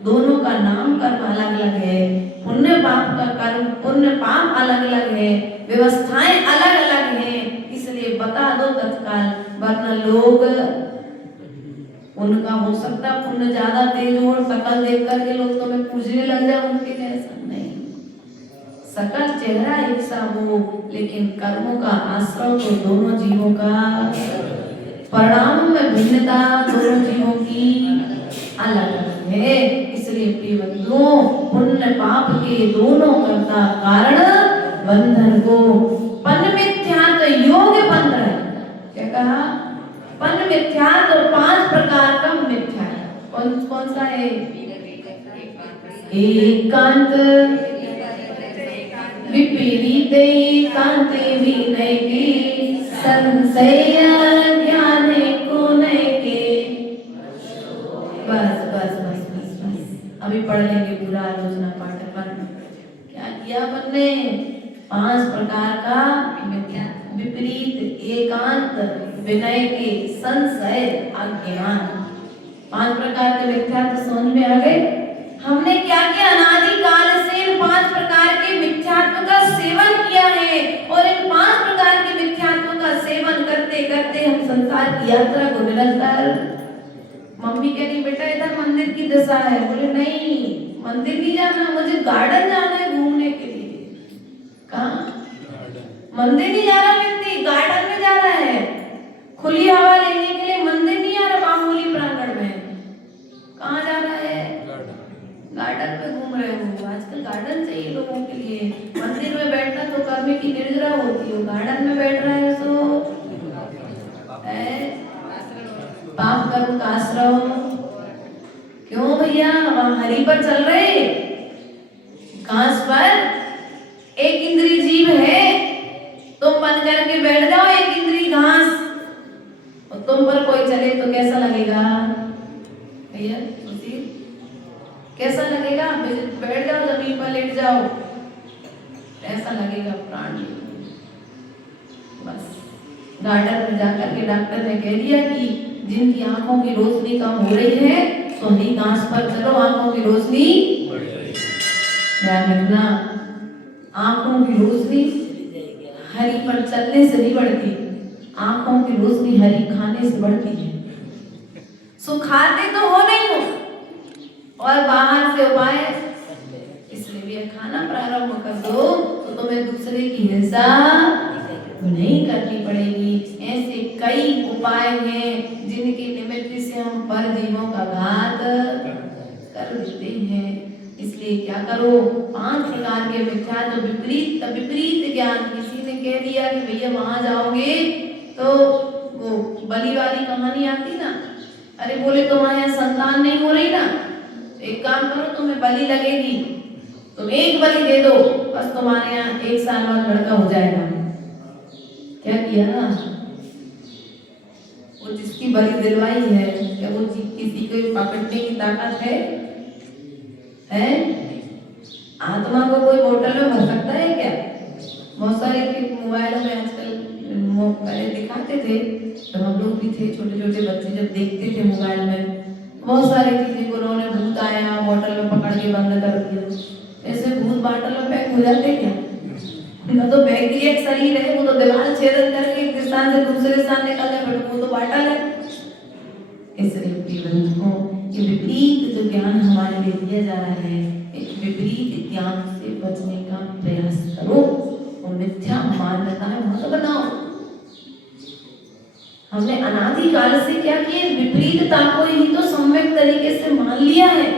दोनों का नाम कर्म अलग अलग है, पुण्य पाप का कर्म, पुण्य पाप अलग अलग है, व्यवस्थाएं अलग अलग हैं, इसलिए बता दो तत्काल, वरना लोग, उनका हो सकता है पुण्य ज्यादा तेज हो और शकल देख करके लोग तुम्हें पूछने लग जाए उनके जैसा, नहीं, सकल चेहरा एक सा हो, लेकिन कर्मों का आश्रय तो दोनों जीवों का, परिणाम में भिन्नता दोनों जीवों की अलग अलग है। इसलिए प्रिय बंधुओं, पुण्य पाप के दोनों कर्ता कारण बंधन को पन मिथ्यात्व योग बंध है। क्या कहा? पन मिथ्यात्व, 5 प्रकार का मिथ्या है। कौन कौन सा है? एकांत, विपरीत एकांत विनय के, संशय ज्ञान को नय के। बस बस बस बस बस, अभी पढ़ लेंगे पूरा आलोचना पाठ अपन। क्या किया अपन ने? 5 प्रकार का मिथ्या, विपरीत एकांत विनय के, संशय अज्ञान। 5 प्रकार के मिथ्या तो समझ में आ गए। हमने क्या किया? अनादि काल से इन 5 प्रकार के मिथ्यात्व का सेवन किया है, और इन 5 प्रकार के मिथ्यात्व का सेवन करते करते हम संसार की यात्रा को निरंतर, मम्मी कह रही बेटा इधर मंदिर की दशा है, बोले नहीं मंदिर नहीं जाना, मुझे गार्डन जाना है घूमने के लिए। कहाँ? मंदिर नहीं जा रहा व्यक्ति, गार्डन में जा रहा है, खुली हवा लेने के लिए। मंदिर नहीं आ रहा, बाहुली प्रांगण में। कहाँ जा रहा है? गार्डन में घूम रहे हो। आजकल गार्डन चाहिए लोगों के लिए। मंदिर में बैठना तो कर्म की निर्जरा होती है, गार्डन में बैठ रहा है तो पाप कर्म का आश्रय। क्यों भैया? वहां हरि पर चल रहे, घास पर एक इंद्री जीव है, तुम बन करके बैठ जाओ एक इंद्री घास, और तुम पर कोई चले तो कैसा लगेगा भैया? कैसा लगेगा? बैठ जाओ जमीन पर, लेट जाओ, ऐसा लगेगा प्राण। बस गार्डन में जाकर के डॉक्टर ने कह दिया कि जिनकी आंखों की रोशनी कम हो रही है तो हरी घास पर चलो, आंखों की रोशनी ध्यान रखना, आंखों की रोशनी हरी पर चलने से नहीं बढ़ती, आंखों की रोशनी हरी खाने से बढ़ती है। सो खाते तो हो नहीं हो, और बाहर से उपाय, इसलिए भी खाना प्रारंभ कर दो तो तुम्हें दूसरे की हिंसा नहीं करनी पड़ेगी। ऐसे कई उपाय हैं जिनके निमित्त से हम पर जीवों का घात कर देते हैं। इसलिए क्या करो? 5 प्रकार के मिथ्या, जो विपरीत विपरीत ज्ञान। किसी ने कह दिया कि भैया वहां जाओगे तो वो बलि वाली कहानी आती ना, अरे बोले तुम्हारे यहाँ संतान नहीं हो रही ना, एक काम करो तुम्हें बलि लगेगी, तुम एक बलि दे दो, बस तुम्हारे यहाँ 1 साल बाद लड़का हो जाएगा। क्या किया? वो जिसकी बलि दिलवाई है, क्या वो किसी को पकड़ने की ताकत है? आत्मा को कोई बोतल में भर सकता है क्या? बहुत सारे मोबाइलों में आजकल पहले दिखाते थे, तो हम लोग भी थे छोटे छोटे बच्चे, जब देखते थे मोबाइल में बहुत सारी चीजें, उन्होंने भूत आया बोतल में पकड़ के बंद कर दिया। ऐसे भूत बोतल में पैक हो जाते क्या? उनका तो बैक्टीरिया शरीर है, वो तो दीवार छेदन करके एक स्थान से दूसरे स्थान निकल जाए, बट वो तो बोतल है। इसलिए बंधुओं, ये विपरीत जो ज्ञान हमारे लिए दिया जा रहा है, इस विपरीत ज्ञान से बचने का प्रयास करो और मिथ्या मान्यताएं मत बनाओ। हमने अनादि काल से क्या किया? विपरीतता को ही तो सम्यक तरीके से मान लिया है।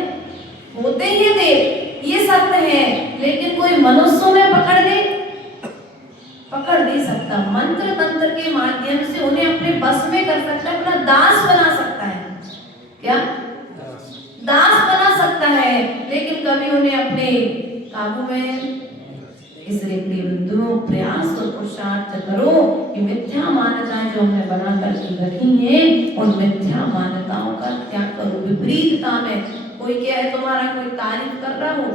होते ही देव ये सत्य है, लेकिन कोई मनुष्यों में पकड़ नहीं सकता, मंत्र तंत्र के माध्यम से उन्हें अपने बस में कर सकता है, अपना दास बना सकता है। क्या दास बना सकता है, लेकिन कभी उन्हें अपने काबू में। इसलिए प्रिय बंधुओं, प्रयास और पुरुषार्थ करो कि मिथ्या मान्यताएं जो हमने बना करके रखी हैं, उन मिथ्या मान्यताओं का त्याग करो। विपरीतता में कोई क्या है, तुम्हारा कोई तारीफ कर रहा हो,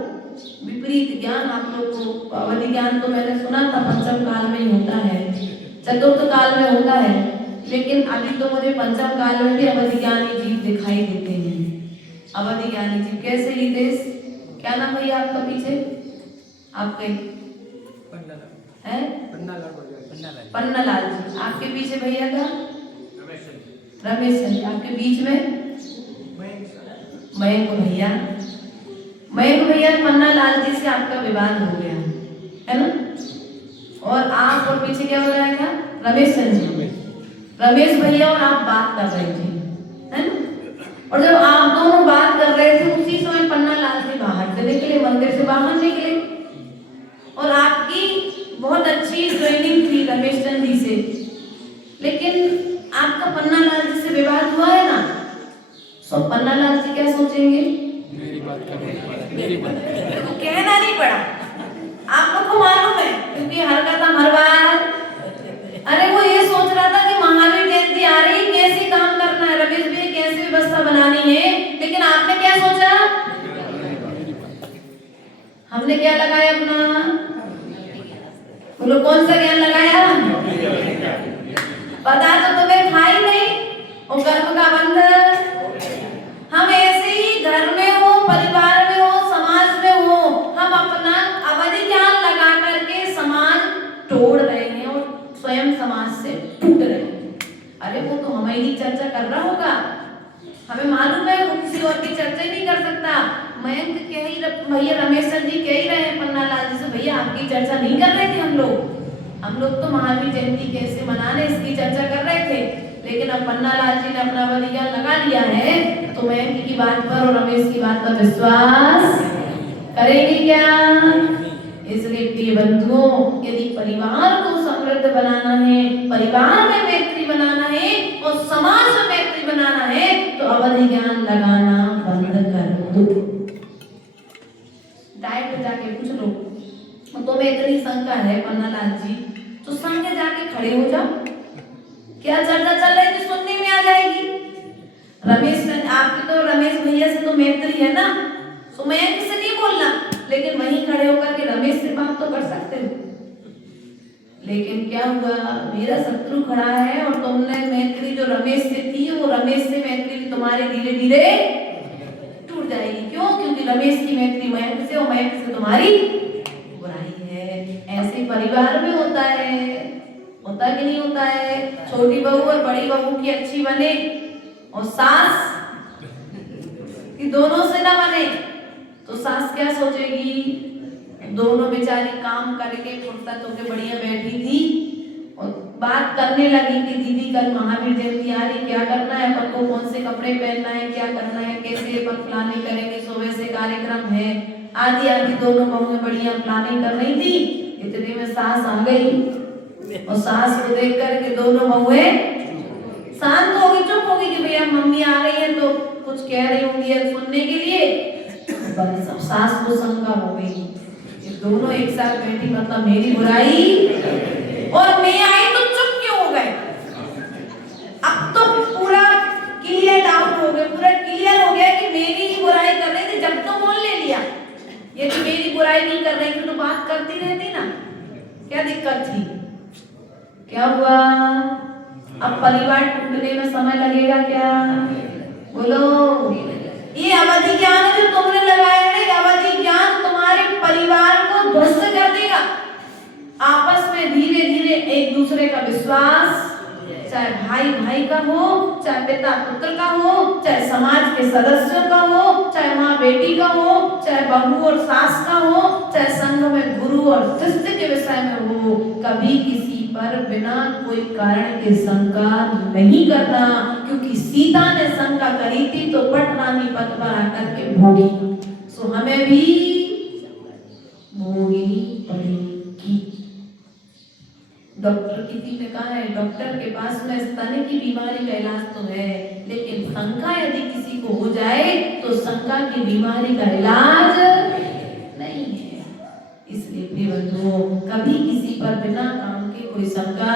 विपरीत ज्ञान आप लोग को, अवधि ज्ञान तो मैंने सुना था पंचम काल में ही होता है, चतुर्थ काल में होता है, लेकिन अभी तो मुझे पंचम काल में भी अवधि ज्ञानी जीव दिखाई देते हैं। अवधि ज्ञानी जीव कैसे रितेश, क्या नाम भैया आपका पीछे, आपके है पन्नालाल जी, आपके पीछे भैया का रमेश जी, आपके बीच में मयंक भैया। मयंक भैया पन्नालाल जी से आपका विवाद हो गया है ना, और आप और पीछे क्या हो रहा है, रमेश जी, रमेश भैया और आप बात कर रहे थे, है ना। और जब आप दोनों बात कर रहे थे उसी समय पन्नालाल जी बाहर से निकले, मंदिर से बाहर निकले, और आपकी बहुत अच्छी ट्रेनिंग थी रमेश चंद जी से, लेकिन आपका पन्नालाल जी से विवाद हुआ है ना, तो पन्नालाल जी क्या सोचेंगे, मेरी बात तो कहना नहीं पड़ा, आप लोग को मालूम है, क्योंकि हरकत हर बार, अरे वो ये सोच रहा था कि महावीर जयंती आ रही, कैसे काम करना है, रमेश भी कैसे व्यवस्था बनानी है, लेकिन आपने क्या सोचा, हमने क्या लगाया अपना, बोलो कौन सा ज्ञान लगाया, पता तो तुम्हें था ही नहीं, और कर्म का बंधन। हम ऐसे ही घर में हो, परिवार में हो, समाज में हो, हम अपना अवधि ज्ञान लगा करके समाज तोड़ रहे हैं और स्वयं समाज से टूट रहे हैं। अरे वो तो हमारी चर्चा कर रहा होगा, हमें मालूम है वो किसी और की चर्चा ही नहीं कर सकता। मयंक कह ही भैया, रमेश जी कह ही रहे हैं पन्नालाल जी से, भैया आपकी चर्चा नहीं कर रहे थे हम लोग तो महावीर जयंती कैसे मनाने इसकी चर्चा कर रहे थे, लेकिन अब पन्नालाल जी ने अपना अवधि ज्ञान लगा लिया है, तो मयंक की बात पर और रमेश की बात पर विश्वास करेंगे क्या। इसलिए प्रिय बंधुओं, यदि परिवार को समृद्ध बनाना है, परिवार में मैत्री बनाना है और समाज में मैत्री बनाना है, तो अवधि ज्ञान लगाना बंद कर दो। डायरेक्ट जाके पूछ लो, तो मैं इतनी शंका है पन्नालाल जी, तो संग जाके खड़े हो जाओ, क्या चर्चा चल रही थी सुनने में आ जाएगी। रमेश, आपकी तो रमेश भैया से तो मैत्री है ना, तो मैं किसी नहीं बोलना, लेकिन वहीं खड़े होकर के रमेश से बात तो कर सकते हो। लेकिन क्या हुआ, मेरा शत्रु खड़ा है और तुमने मैत्री जो रमेश से थी, वो रमेश से मैत्री भी तुम्हारे धीरे धीरे टूट जाएगी। क्यों? क्योंकि रमेश की मैत्री मयंक से और मयंक से तुम्हारी बुराई है। ऐसे परिवार में होता है, होता कि नहीं होता है। छोटी बहू और बड़ी बहू की अच्छी बने और सास की दोनों से ना बने, तो सास क्या सोचेगी, दोनों बेचारी काम करके फुर्सत होकर बढ़िया बैठी थी और बात करने लगी कि दीदी कल महावीर जयंती आ रही, क्या करना है अपन को, कौन से कपड़े पहनना है, क्या करना है, कैसे अपन प्लानिंग करेंगे, सुबह से कार्यक्रम है, आदि आदि दोनों बहुएं बढ़िया प्लानिंग कर रही थी। इतने में सास आ गई और सास को देख करके दोनों बहुएं शांत हो गई, चुप हो गई कि भैया मम्मी आ गई है तो कुछ कह रही होंगी सुनने के लिए। बस अब सास को शंका हो गई, ये दोनों एक साथ बैठी, मतलब मेरी बुराई और मैं आई तो चुप क्यों हो गए। अब तो पूरा क्लियर डाउट हो गया, पूरा क्लियर हो गया कि मेरी ही बुराई कर रही थी। जब तो मोल ले लिया, ये तो मेरी बुराई नहीं कर रही थी तो बात करती रहती ना, क्या दिक्कत थी। क्या हुआ, अब परिवार टूटने में समय लगेगा क्या, बोलो। ये अवधि ज्ञान जो तुमने लगाया है, अवधि ज्ञान तुम्हारे परिवार को ध्वस्त कर देगा। आपस में धीरे धीरे एक दूसरे का विश्वास, चाहे भाई भाई का हो, चाहे पिता पुत्र का हो, चाहे समाज के सदस्यों का हो, चाहे माँ बेटी का हो, चाहे बहू और सास का हो, चाहे संघ में गुरु और शिष्य के विषय में हो, कभी किसी पर बिना कोई कारण के शंका नहीं करना। क्योंकि सीता ने शंका करी थी तो पट रानी पद पर आकर के भोगी, सो हमें भी भोगनी पड़ेगी। डॉक्टर किसी ने कहा है डॉक्टर के पास में स्तन की बीमारी का इलाज तो है, लेकिन शंका यदि किसी को हो जाए तो शंका की बीमारी का इलाज नहीं है। इसलिए प्रिय बंधुओं, कभी किसी पर बिना काम के कोई शंका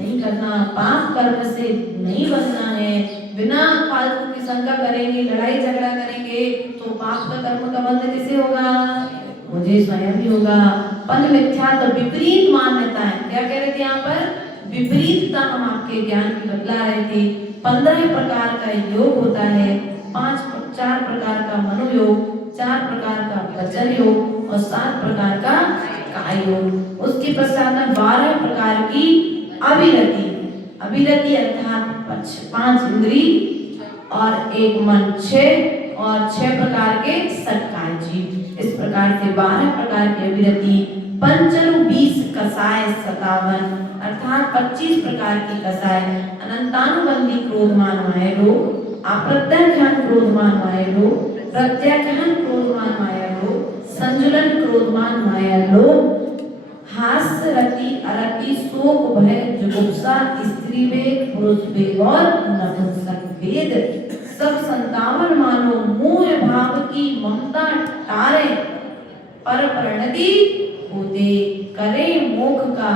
नहीं करना, पाप कर्म से नहीं बनना है। बिना फालतू की शंका करेंगे, लड़ाई झगड़ा करेंगे तो पाप का कर्म का बंध कैसे होगा? मुझे स्वयं ही होगा। पंच मिथ्या तो विपरीत मान्यता है। क्या कह रहे थे यहाँ पर? विपरीतता हम आपके ज्ञान की बतला रहे थे। 15 प्रकार का योग होता है, 4 प्रकार का मनोयोग, 4 प्रकार का वचन योग और 7 प्रकार का काय योग। उसके पश्चात में 12 प्रकार की अविरति। अविरति अर्थात 5 इंद्री और 1 मन, 6 और 6 प्रकार के सत्कार जीव। इस प्रकार से 12 प्रकार की अविरति, पंचरु 20 कसाय 57 अर्थात 25 प्रकार की कसाय, अनंतानुबंधी क्रोधमान माया लोग, अप्रत्याख्यान क्रोधमान माया लोग, प्रत्याख्यान क्रोधमान माया लोग, संजुलन क्रोधमान माया लोग, हास्य रति अरति शोक भय जुगुप्सा स्त्री वेग पुरुष वेग और नपुंसक वेद सब 57 मानो मोह भाव की ममता टारे पर परिणति होते करे मोक्ष का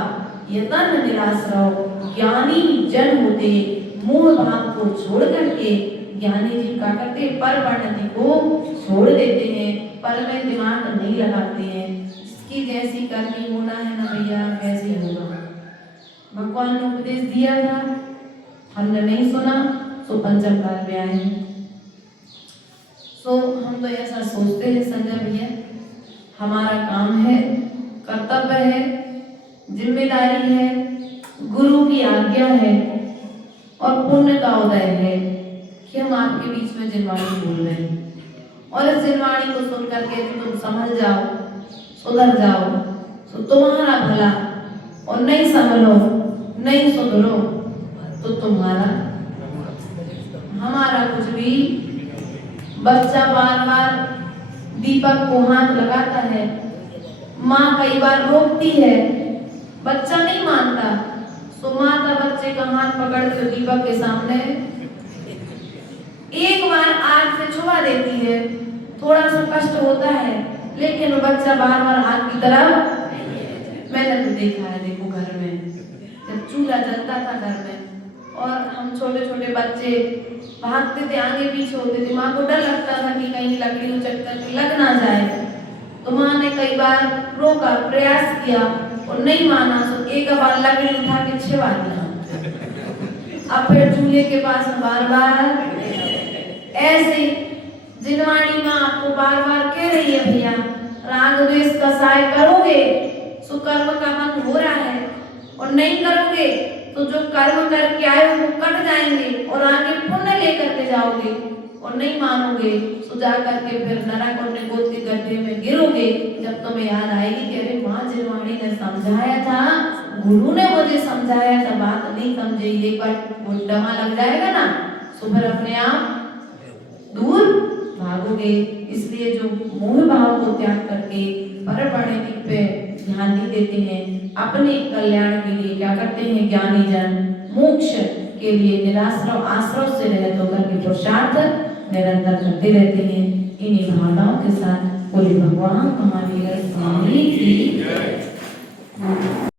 यतन निराश्रव ज्ञानी जन होते। मोह भाव को छोड़ करके ज्ञानी जी क्या करते? पर परिणति को छोड़ देते हैं, पर में दिमाग नहीं लगाते हैं। जिसकी जैसी करनी होना है ना भैया, वैसे होगा। भगवान ने उपदेश दिया था, हमने नहीं सुना, सो पंचम काल में आए। सो हम तो ऐसा सोचते हैं संजय भैया, हमारा काम है, कर्तव्य है, जिम्मेदारी है, गुरु की आज्ञा है और पुण्य का उदय है कि हम आपके बीच में जिनवाणी बोल रहे हैं। और इस जिनवाणी को सुन करके तुम समझ जाओ, सुधर जाओ, तो तुम्हारा भला, और नहीं संभलो, नहीं सुधरो तो तुम्हारा हमारा कुछ भी। बच्चा बार बार दीपक को हाथ लगाता है, माँ कई बार रोकती है, बच्चा नहीं मानता, तो माता बच्चे का हाथ पकड़ के दीपक के सामने एक बार आग से छुआ देती है। थोड़ा सा कष्ट होता है, लेकिन वो बच्चा बार बार आग की तरफ। मैंने तो देखा है, देखो घर में जब चूल्हा जलता था घर में, और हम छोटे छोटे बच्चे भागते थे, आगे पीछे होते थे, माँ को डर लगता था कि कहीं लकड़ी उचक कर लग ना जाए, तो माँ ने कई बार रोका, प्रयास किया और नहीं माना, तो एक बार लकड़ी उठा के छिपा दिया। अब फिर चूल्हे के पास बार बार ऐसे जिनवाणी माँ आपको बार बार कह रही है, भैया राग द्वेष कसाय करोगे सो कर्म का बंध हो रहा है, और नहीं करोगे तो जो कर्म करके आए वो कट जाएंगे और आगे पुण्य लेकर के जाओगे, और नहीं मानोगे तो जा करके फिर नरक और निगोद के गड्ढे में गिरोगे। जब तुम्हें याद आएगी कि अरे माँ जिनवाणी ने समझाया था, गुरु ने मुझे समझाया था, बात नहीं समझे, एक बार वो डमा लग जाएगा ना, तो फिर अपने आप दूर भागोगे। इसलिए जो मोह भाव को त्याग करके पर परिणति पे ध्यान नहीं देते हैं, अपने कल्याण के लिए क्या करते हैं, ज्ञानी जन मोक्ष के लिए निराश्रव आश्रव से रहित होकर के पुरुषार्थ निरंतर करते रहते हैं। इन्हीं भावनाओं के साथ बोले भगवान महावीर स्वामी की